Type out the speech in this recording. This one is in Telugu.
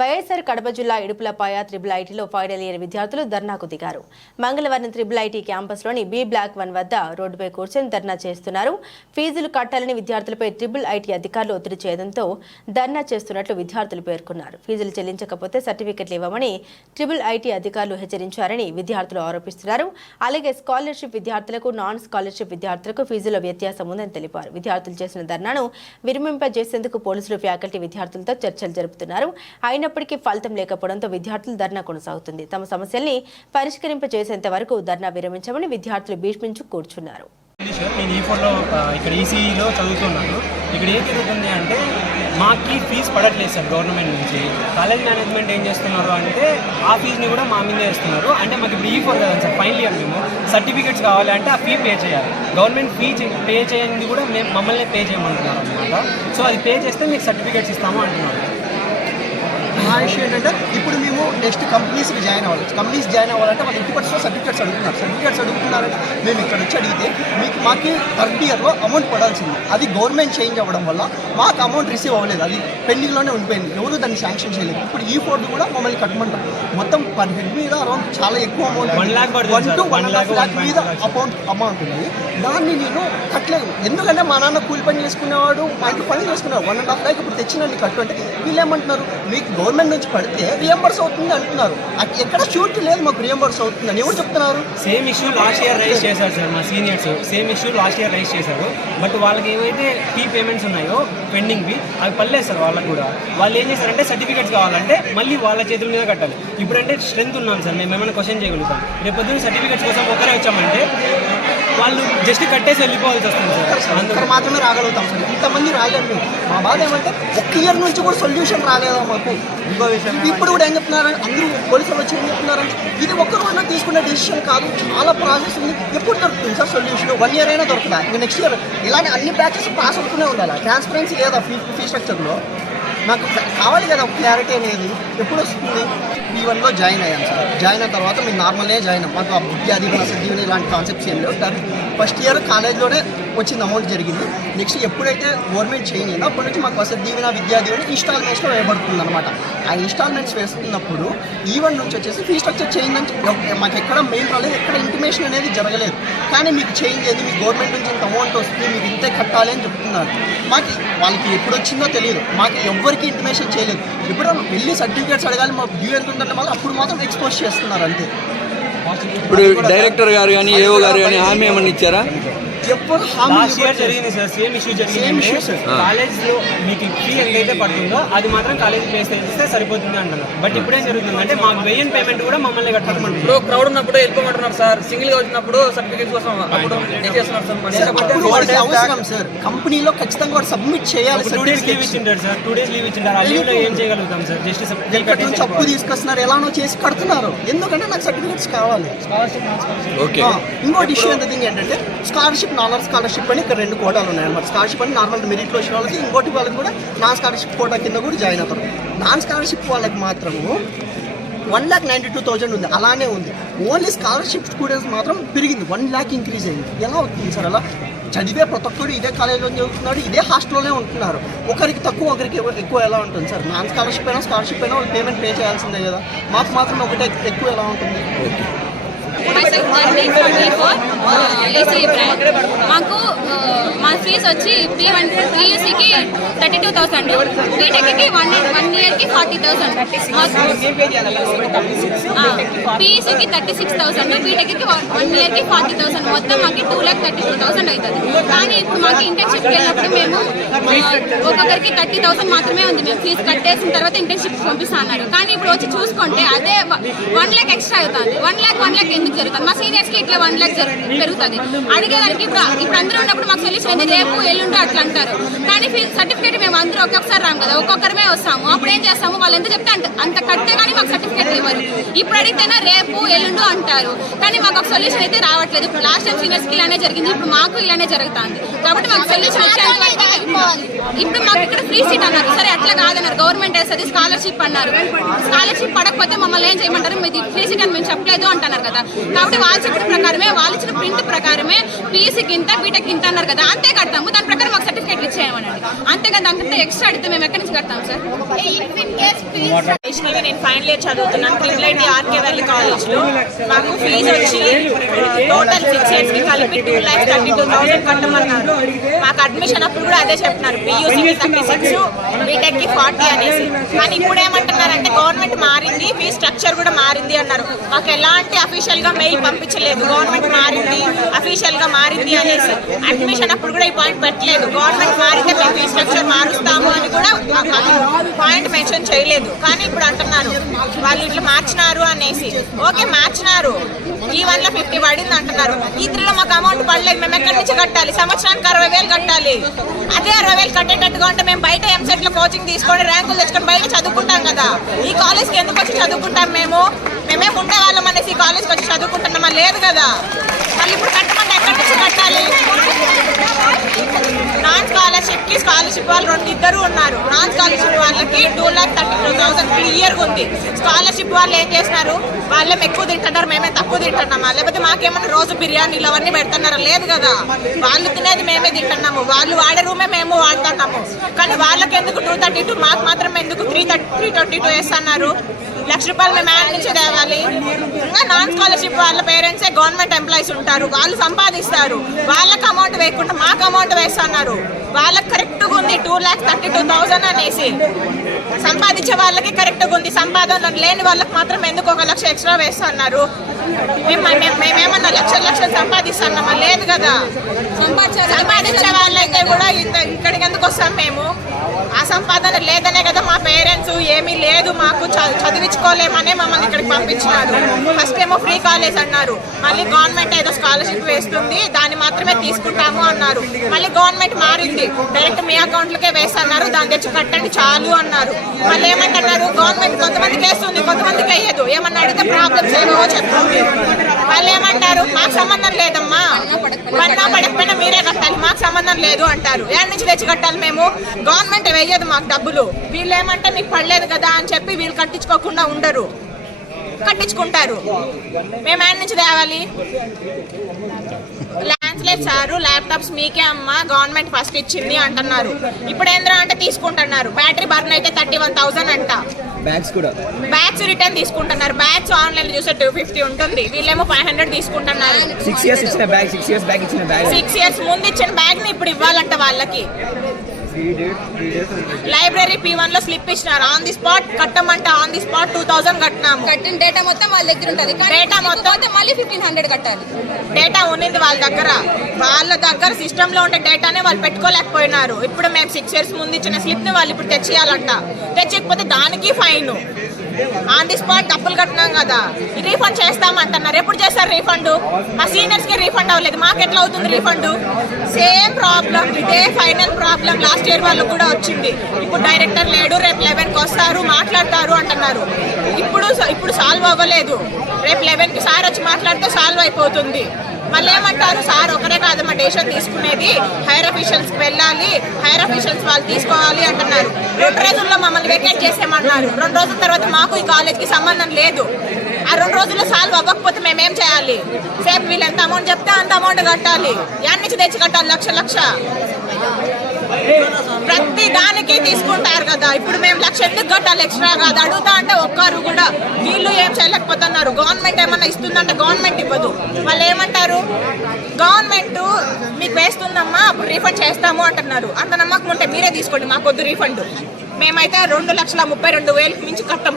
వైఎస్ఆర్ కడప జిల్లా ఇడుపులపాయ త్రిబుల్ ఐటీలో ఫైనల్ ఇయర్ విద్యార్థులు ధర్నాకు దిగారు. మంగళవారం త్రిబుల్ ఐటీ క్యాంపస్లోని బి బ్లాక్ వన్ వద్ద రోడ్డుపై కూర్చొని ధర్నా చేస్తున్నారు. ఫీజులు కట్టాలని విద్యార్థులపై ట్రిబుల్ ఐటీ అధికారులు ఒత్తిడి చేయడంతో ధర్నా చేస్తున్నట్లు విద్యార్థులు పేర్కొన్నారు. ఫీజులు చెల్లించకపోతే సర్టిఫికెట్లు ఇవ్వమని ట్రిబుల్ ఐటీ అధికారులు హెచ్చరించారని విద్యార్థులు ఆరోపిస్తున్నారు. అలాగే స్కాలర్షిప్ విద్యార్థులకు నాన్ స్కాలర్షిప్ విద్యార్థులకు ఫీజుల వ్యత్యాసం ఉందని తెలిపారు. విద్యార్థులు చేసిన ధర్నాను విరమింపజేసేందుకు పోలీసులు ఫ్యాకల్టీ విద్యార్థులతో చర్చలు జరుపుతున్నారు. అయినప్పటికీ ఫలితం లేకపోవడంతో విద్యార్థులు ధర్నా కొనసాగుతుంది. తమ సమస్యల్ని పరిష్కరింపజేసేంత వరకు ధర్నా విరమించమని విద్యార్థులు భీష్మించు కూర్చున్నారు. నేను ఈ ఫోన్లో ఇక్కడ ఈసీఈలో చదువుతున్నాను. ఇక్కడ ఏం జరుగుతుంది అంటే మాకి ఫీజు పడట్లేదు సార్ గవర్నమెంట్ నుంచి. కాలేజ్ మేనేజ్మెంట్ ఏం చేస్తున్నారు అంటే ఆ ఫీజుని కూడా మా మీదే వేస్తున్నారు. అంటే మాకు ఇప్పుడు e ఈ ఫోర్ కదా సార్ ఫైనల్ ఇయర్ మేము. సర్టిఫికేట్స్ కావాలి అంటే ఆ ఫీ పే చేయాలి. గవర్నమెంట్ ఫీ పే చేయండి కూడా మేము మమ్మల్ని పే చేయమంటున్నారు అనమాట సో అది పే చేస్తే మీకు సర్టిఫికేట్స్ ఇస్తాము అంటున్నారు. మా ఇష్యూ ఏంటంటే ఇప్పుడు మేము నెక్స్ట్ కంపెనీస్కి జాయిన్ అవ్వాలి. కంపెనీస్ జాయిన్ అవ్వాలంటే వాళ్ళు ఇంటి పట్ల సర్టిఫికేట్స్ అడుగుతున్నారు. సర్టిఫికేట్స్ అడుగుతున్నారంటే మేము ఇక్కడ వచ్చి అడిగితే మీకు మాకు థర్డ్ ఇయర్లో అమౌంట్ పడాల్సింది. అది గవర్నమెంట్ చేంజ్ అవ్వడం వల్ల మాకు అమౌంట్ రిసీవ్ అవ్వలేదు. అది పెండింగ్లోనే ఉండిపోయింది. ఎవరు దాన్ని శాంక్షన్ చేయలేదు. ఇప్పుడు ఈ ఫోర్డ్ కూడా మమ్మల్ని కట్టమంటారు. మొత్తం పర్ హెడ్ మీద అరౌండ్ చాలా ఎక్కువ amount one. Two one lakh, lakh మీద. అమౌంట్ అమౌంట్ ఉంది దాన్ని నేను కట్టలేదు. ఎందుకంటే మా నాన్న కూలి పని చేసుకునేవాడు మా ఇంటి పని చేసుకునేవాడు. వన్ అండ్ హాఫ్ ల్యాక్ ఇప్పుడు తెచ్చినండి కట్టు అంటే వీళ్ళు ఏమంటున్నారు? మీకు గవర్నమెంట్ నుంచి పడితే రియంబర్స్ అవుతుంది అంటున్నారు. ఎక్కడ షూరిటీ లేదు మాకు రియంబర్స్ అవుతుంది అని ఎవరు చెప్తున్నారు? Same issue last year raise చేశారు సార్ మా seniors same issue last year raise చేశారు. బట్ వాళ్ళకి ఏవైతే ఫీ పేమెంట్స్ ఉన్నాయో పెండింగ్ ఫీ అవి పర్లేదు సార్ వాళ్ళకి కూడా. వాళ్ళు ఏం చేశారంటే సర్టిఫికేట్స్ కావాలంటే మళ్ళీ వాళ్ళ చేతుల మీద కట్టాలి. ఇప్పుడంటే స్ట్రెంత్ ఉన్నాం సార్ మేము ఏమైనా క్వశ్చన్ చేయగలుగుతాం. రేపు పొద్దున్న సర్టిఫికేట్స్ కోసం ఒకరే వచ్చామంటే వాళ్ళు జస్ట్ కట్టేసి వెళ్ళిపోవాల్సి వస్తుంది సార్. ఇక్కడ మాత్రమే రాగలుగుతాం సార్. ఇంతమంది మేము. మా బాధ ఏమంటే ఒక్క ఇయర్ నుంచి కూడా సొల్యూషన్ రాలేదా మాకు. ఇంకో విషయం ఇప్పుడు కూడా ఏం చెప్తున్నారు అందరూ పోలీసులు వచ్చి ఏం చెప్తున్నారంటే ఇది ఒక్క రోజున తీసుకునే డెసిషన్ కాదు. చాలా ప్రాసెస్ ఉంది. ఎప్పుడు దొరుకుతుంది సార్ సొల్యూషన్ వన్ ఇయర్ అయినా దొరుకుతా ఇంకా నెక్స్ట్ ఇయర్ ఇలానే అన్ని బ్యాచెస్ పాస్ అవుతూనే ఉండాలి? ట్రాన్స్పరెన్సీ లేదా ఫీ ఫీ స్ట్రక్చర్లో నాకు కావాలి కదా క్లారిటీ అనేది. ఎప్పుడు వస్తుంది ఈ వన్లో జాయిన్ అయ్యాను సార్. జాయిన్ అయిన తర్వాత మేము నార్మల్గా జాయిన్ అయ్యాం మాకు ఆ బుద్ధి అది సర్టిఫికేట్ ఇలాంటి కాన్సెప్ట్స్ ఏం లేవు. ఫస్ట్ ఇయర్ కాలేజ్లోనే వచ్చింది అమౌంట్ జరిగింది. నెక్స్ట్ ఎప్పుడైతే గవర్నమెంట్ చేంజ్ అయిందో అప్పటి నుంచి మాకు వసతి దీవెన విద్యా దీవెన ఇన్స్టాల్మెంట్స్లో వేయబడుతుంది అనమాట ఆ ఇన్స్టాల్మెంట్స్ వేస్తున్నప్పుడు ఈవెన్ నుంచి వచ్చేసి ఫీ స్ట్రక్చర్ చేంజ్ అని మాకు ఎక్కడ మెయిన్ రాలేదు ఎక్కడ ఇంటిమేషన్ అనేది జరగలేదు. కానీ మీకు చేంజ్ అయింది మీకు గవర్నమెంట్ నుంచి ఇంత అమౌంట్ వస్తుంది మీకు ఇంతే కట్టాలి అని చెప్తున్నారు. మాకు వాళ్ళకి ఎప్పుడు వచ్చిందో తెలియదు. మాకు ఎవ్వరికి ఇంటిమేషన్ చేయలేదు. ఇప్పుడు వెళ్ళి సర్టిఫికేట్స్ అడగాలి మా ఎంత ఉందంటే మాత్రం అప్పుడు మాత్రం ఎక్స్పోజ్ చేస్తున్నారు అంతే. ఇప్పుడు డైరెక్టర్ గారు కానీ ఏఓ గారు కానీ హామీ ఏమన్నా ఇచ్చారా? ఎప్పుడు లాస్ట్ ఇయర్. జరిగింది సార్ సేమ్ ఇష్యూ జరిగింది. కాలేజ్లో మీకు ఫీ ఎంతైతే పడుతుందో అది మాత్రం కాలేజ్ ప్లేస్ చేస్తే సరిపోతుంది అంటున్నారు. బట్ ఇప్పుడేం జరుగుతుంది అంటే మాకు వెయ్యన్ పేమెంట్ కూడా మమ్మల్ని కట్టమంటున్నారు ఇప్పుడు క్రౌడ్ ఉన్నప్పుడు వెళ్ళిపోమంటున్నారు సార్. సింగిల్గా వచ్చినప్పుడు సర్టిఫికేట్స్ కోసం అప్పుడు చేస్తున్నారు సార్. మరి అప్పుడు వాడికి అవసరం సార్ కంపెనీలో ఖచ్చితంగా వాడు సబ్మిట్ చేయాలి టూ డేస్ లీవ్ ఇచ్చింటారు సార్. టూ డేస్ లీవ్ ఇచ్చింటారు ఆ లీవ్లో ఏం చేయగలుగుతాం సార్ జస్ట్ ఎక్కడి నుంచి అప్పు తీసుకొస్తున్నారు. ఎలానో చేసి కడుతున్నారు. ఎందుకంటే నాకు సర్టిఫికేట్స్ కావాలి. ఇంకోటి ఇష్యూ ఎంత థింగ్ ఏంటంటే స్కాలర్షిప్ నాన్ స్కాలర్షిప్ అని ఇక్కడ రెండు కోటాలు ఉన్నాయి స్కాలర్షిప్ అని నార్మల్ మెరిట్లో వచ్చిన వాళ్ళకి ఇంకోటి వాళ్ళకి కూడా నాన్ స్కాలర్షిప్ కోటా కింద కూడా జాయిన్ అవుతారు. నాన్ స్కాలర్షిప్ వాళ్ళకి మాత్రము one lakh ninety two thousand ఉంది. అలానే ఉంది. ఓన్లీ స్కాలర్షిప్ స్టూడెంట్స్ మాత్రం పెరిగింది. వన్ ల్యాక్ ఇంక్రీజ్ అయింది. ఎలా అవుతుంది సార్ అలా? చదివే ప్రతి ఒక్కరు ఇదే కాలేజీలో చదువుతున్నాడు ఇదే హాస్టల్లోనే ఉంటున్నారు. ఒకరికి తక్కువ ఒకరికి ఎక్కువ ఎలా ఉంటుంది సార్? నాన్ స్కాలర్షిప్ అయినా స్కాలర్షిప్ అయినా వాళ్ళు పేమెంట్ పే చేయాల్సిందే కదా. మాకు మాత్రం ఒకటే ఎక్కువ ఎలా ఉంటుంది? ఏసీ బ్రాండ్ uh, మాకు uh, మా ఫీజ్ వచ్చి త్రీ వన్ పీయూసీకి థర్టీ టూ థౌసండ్ బీటెక్కి వన్ వన్ ఇయర్కి ఫార్టీ థౌసండ్ పీయూసీకి థర్టీ సిక్స్ థౌసండ్ బీటెక్కి వన్ ఇయర్కి ఫార్టీ థౌసండ్ మొత్తం మాకు two lakh thirty two thousand అవుతుంది. కానీ ఇప్పుడు మాకు ఇంటర్న్షిప్కి వెళ్ళినప్పుడు మేము uh, ఒక్కొక్కరికి థర్టీ థౌసండ్ మాత్రమే ఉంది. మేము ఫీజు కట్టేసిన తర్వాత ఇంటర్న్షిప్ పంపిస్తా అన్నారు. కానీ ఇప్పుడు వచ్చి చూసుకుంటే అదే వన్ ల్యాక్ ఎక్స్ట్రా అవుతుంది. వన్ ల్యాక్ వన్ ల్యాక్ ఎందుకు జరుగుతుంది. మా సీనియర్స్కి ఇట్లా వన్ ల్యాక్ పెరుగుతుంది. అడిగేదానికి ఇప్పుడు ఇప్పుడు అందరూ ఉన్నప్పుడు మాకు సొల్యూషన్ రేపు ఎల్లుండి అట్లా అంటారు. కానీ సర్టిఫికేట్ మేము అందరూ ఒక్కొక్కసారి రాము కదా ఒక్కొక్కరమే వస్తాము. అప్పుడు ఏం చేస్తాము? వాళ్ళు ఎంత చెప్తే అంత అంత కడితే కానీ మాకు సర్టిఫికేట్ ఇవ్వరు. ఇప్పుడు అడిగితేనే రేపు ఎల్లుండు అంటారు. కానీ మాకు ఒక సొల్యూషన్ అయితే రావట్లేదు. ఇప్పుడు లాస్ట్ టైం సీనియర్స్కి ఇలానే జరిగింది ఇప్పుడు మాకు ఇలానే జరుగుతుంది. కాబట్టి మాకు సొల్యూషన్ వచ్చేంత వరకు ఇప్పుడు మాకు ఇక్కడ ఫ్రీ సీట్ అన్నారు. సరే అట్లా కాదన్నారు. గవర్నమెంట్ వేస్తుంది స్కాలర్షిప్ అన్నారు. స్కాలర్షిప్ పడకపోతే మమ్మల్ని ఏం చేయమంటారు? మీది ఫ్రీ సీట్ అని మేము చెప్పలేదు అంటున్నారు కదా. కాబట్టి వాళ్ళు చెప్పిన ప్రకారమే వాళ్ళు ఇచ్చిన ప్రింట్ ప్రకారమే పీసీకి ఇంత బీటెక్ ఇంత అన్నారు కదా అంతే కడతాము. దాని ప్రకారం మాకు సర్టిఫికేట్ ఇచ్చేయమనండి. అంతేగా దానికంటే ఎక్స్ట్రా అడిగితే మేము ఎక్కడి నుంచి కడతాం సార్? అడిషనల్గా నేను ఫైనల్ ఇయర్ చదువుతున్నాను. ట్రిపుల్ ఐటీ ఆర్కే వ్యాలీ కాలేజ్లో మాకు ఫీజు వచ్చి టోటల్ సిక్స్ ఇయర్స్కి కలిపి two lakhs thirty two thousand కట్టమన్నారు. మాకు అడ్మిషన్ అప్పుడు కూడా అదే చెప్తున్నారు పియూసీకి థర్టీ సిక్స్ బీటెక్కి ఫార్టీ అనేసి. కానీ ఇప్పుడు ఏమంటున్నారంటే గవర్నమెంట్ మారింది ఫీ స్ట్రక్చర్ కూడా మారింది అన్నారు. మాకు ఎలాంటి అఫీషియల్గా మెయిల్ పంపించలేదు. గవర్నమెంట్ మారింది అఫీషియల్గా మారింది అనేసి. అడ్మిషన్ అప్పుడు కూడా ఈ పాయింట్ పెట్టలేదు. గవర్నమెంట్ మారితే మేము ఫీ స్ట్రక్చర్ మారుస్తాము అని కూడా పాయింట్ మెన్షన్ చేయలేదు. కానీ ఇప్పుడు అంటున్నారు వాళ్ళు ఇట్లా మార్చినారు అనేసి. ఓకే మార్చినారు. ఈ వన్లో ఫిఫ్టీ పడింది అంటున్నారు. ఈ త్రీలో మాకు అమౌంట్ పడలేదు. మేము ఎక్కడి నుంచి కట్టాలి? సంవత్సరానికి అరవై వేలు కట్టాలి. అదే అరవై వేలు కట్టేటట్టుగా ఉంటే మేము బయట ఎంసెట్లో కోచింగ్ తీసుకొని ర్యాంకులు తెచ్చుకొని బయట చదువుకుంటాం కదా. ఈ కాలేజ్కి ఎందుకు వచ్చి చదువుకుంటాం మేము? మేమేం ఉండే వాళ్ళం అనేసి ఈ కాలేజ్కి వచ్చి చదువుకుంటున్నామా? లేదు కదా. మళ్ళీ ఇప్పుడు కట్టమంటే కట్టాలి. నాన్ స్కాలర్షిప్కి స్కాలర్షిప్ వాళ్ళు రెండు ఇద్దరు ఉన్నారు. నాన్ స్కాలర్షిప్ వాళ్ళకి two lakh thirty two thousand clear ఉంది. స్కాలర్షిప్ వాళ్ళు ఏం చేస్తున్నారు? వాళ్ళేం ఎక్కువ తింటున్నారు మేమే తక్కువ తింటున్నామా? లేకపోతే మాకేమన్నా రోజు బిర్యానీలు అవన్నీ పెడుతున్నారా? లేదు కదా. వాళ్ళు తినేది మేమే తింటున్నాము. వాళ్ళు వాడే రూమే మేము వాడుతున్నాము. కానీ వాళ్ళకి ఎందుకు టూ థర్టీ టూ మాకు మాత్రం ఎందుకు three thirty three twenty two వేస్తున్నారు? లక్ష రూపాయలు మేము యాడ్ నుంచి తేవాలి. ఇంకా నాన్ స్కాలర్షిప్ వాళ్ళ పేరెంట్సే గవర్నమెంట్ ఎంప్లాయీస్ ఉంటారు. వాళ్ళు సంపాదిస్తారు. వాళ్ళకి అమౌంట్ వేయకుండా మాకు అమౌంట్ వేస్తున్నారు. వాళ్ళకి కరెక్ట్గా ఉంది two lakhs thirty two thousand అనేసి. సంపాదించే వాళ్ళకి కరెక్ట్గా ఉంది. సంపాదన లేని వాళ్ళకి మాత్రం ఎందుకు ఒక లక్ష ఎక్స్ట్రా వేస్తున్నారు? మేము మేమేమన్నా లక్షలు లక్షలు సంపాదిస్తున్నామా లేదు కదా. సంపాదించే వాళ్ళైతే కూడా ఇంత- ఇక్కడికి ఎందుకు వస్తాం మేము? ఆ సంపాదన లేదనే కదా మా పేరెంట్స్. ఏమీ లేదు. మాకు చ- చదివించుకోలేమనే మమ్మల్ని ఇక్కడికి పంపించినారు. ఫస్ట్ ఏమో ఫ్రీ కాలేజ్ అన్నారు. మళ్ళీ గవర్నమెంట్ ఏదో స్కాలర్షిప్ వేస్తుంది. దాన్ని మాత్రమే తీసుకుంటాము అన్నారు. మళ్ళీ గవర్నమెంట్ మారింది. డైరెక్ట్ మీ అకౌంట్లకే వేస్తున్నారు దాన్ని తెచ్చి కట్టండి చాలు అన్నారు. మళ్ళీ ఏమంటున్నారు? గవర్నమెంట్ కొంతమందికి వేస్తుంది కొంతమందికి వేయదు. ఏమన్నా అడిగితే ప్రాబ్లమ్స్ ఏమో చెప్తుంది వాళ్ళు ఏమంటారు మాకు సంబంధం లేదమ్మా. పన్నా పడకపోయినా మీరే కట్టాలి. మాకు సంబంధం లేదు అంటారు. ఏడు నుంచి తెచ్చి కట్టాలి మేము. గవర్నమెంట్ వేయదు మాకు డబ్బులు. వీళ్ళు ఏమంటే మీకు పడలేదు కదా అని చెప్పి వీళ్ళు కట్టించుకోకుండా ఉండరు. కట్టించుకుంటారు. మేము యాడ్ నుంచి తేవాలి. ల్యాన్స్లేట్ సారు ల్యాప్టాప్స్ మీకే అమ్మ. గవర్నమెంట్ ఫస్ట్ ఇచ్చింది అంటున్నారు. ఇప్పుడు ఏంద్రా అంటే తీసుకుంటున్నారు. బ్యాటరీ బర్న్ అయితే థర్టీ వన్ థౌసండ్ అంట. బ్యాగ్స్ కూడా. బ్యాగ్స్ రిటర్న్ తీసుకుంటున్నారు. బ్యాగ్స్ ఆన్లైన్లో చూస్తే టూ ఫిఫ్టీ ఉంటుంది. వీళ్ళేమో ఫైవ్ హండ్రెడ్ తీసుకుంటున్నారు. సిక్స్ ఇయర్స్ ఇచ్చిన బ్యాగ్ సిక్స్ ఇయర్స్ బ్యాగ్ ఇచ్చిన బ్యాగ్ సిక్స్ ఇయర్స్ ముందు ఇచ్చిన బ్యాగ్ని ఇప్పుడు ఇవ్వాలంట వాళ్ళకి. లైబ్రరీ పీ వన్లో స్లిప్ ఇచ్చినారు. ఆన్ ది స్పాట్ కట్టమంటే on the spot two thousand కట్టినాము. కట్టిన డేటా మొత్తం వాళ్ళ దగ్గర ఉంటుంది. Data మొత్తం- మళ్ళీ ఫిఫ్టీన్ హండ్రెడ్ కట్టాలి. డేటా ఉన్నింది వాళ్ళ దగ్గర. వాళ్ళ దగ్గర సిస్టమ్లో ఉండే డేటానే వాళ్ళు పెట్టుకోలేకపోయినారు. ఇప్పుడు మేము సిక్స్ ఇయర్స్ ముందు ఇచ్చిన స్లిప్ని వాళ్ళు ఇప్పుడు తెచ్చియాలంట. తెచ్చకపోతే దానికి ఫైన్ ఆన్ ది స్పాట్ డబ్బులు కట్టినాం కదా. రీఫండ్ చేస్తామంటున్నారు ఎప్పుడు చేస్తారు రీఫండ్? మా సీనియర్స్కి రీఫండ్ అవ్వలేదు. మాకు ఎట్లా అవుతుంది రీఫండ్? సేమ్ ప్రాబ్లం ఇదే ఫైనల్ ప్రాబ్లం లాస్ట్ ఇయర్ వాళ్ళకు కూడా వచ్చింది. ఇప్పుడు డైరెక్టర్ లేడు రేపు లెవెన్కి వస్తారు మాట్లాడతారు అంటున్నారు. ఇప్పుడు ఇప్పుడు సాల్వ్ అవ్వలేదు. రేపు లెవెన్కి సార్ వచ్చి మాట్లాడితే సాల్వ్ అయిపోతుంది. మళ్ళీ ఏమంటారు సార్ ఒకరే కాదు మా డెసిషన్ తీసుకునేది హైర్ అఫీషియల్స్ వెళ్ళాలి హైర్ అఫీషియల్స్ వాళ్ళు తీసుకోవాలి అంటున్నారు. రెండు రోజుల్లో మమ్మల్ని వెకేట్ చేసేయమన్నారు. రెండు రోజుల తర్వాత మాకు ఈ కాలేజ్కి సంబంధం లేదు. ఆ రెండు రోజుల్లో సాల్వ్ అవ్వకపోతే మేమేం చేయాలి? సేపు వీళ్ళు ఎంత అమౌంట్ చెప్తే అంత అమౌంట్ కట్టాలి. యాడ్ తెచ్చి కట్టాలి లక్ష లక్ష. ప్రతి దానికి తీసుకుంటారు కదా. ఇప్పుడు మేము లక్ష ఎందుకు కట్టాలి ఎక్స్ట్రా కాదు? అడుగుతా అంటే ఒక్కరు కూడా వీళ్ళు ఏం చేయలేకపోతున్నారు. గవర్నమెంట్ ఏమన్నా ఇస్తుందంటే గవర్నమెంట్ ఇవ్వదు. వాళ్ళు ఏమంటారు? గవర్నమెంట్ మీకు వేస్తుందమ్మా అప్పుడు రీఫండ్ చేస్తాము అంటున్నారు. అంత నమ్మకం ఉంటే మీరే తీసుకోండి మాకొద్దు రీఫండ్ మేమైతే రెండు లక్షల ముప్పై రెండు వేలకు మించి కట్టం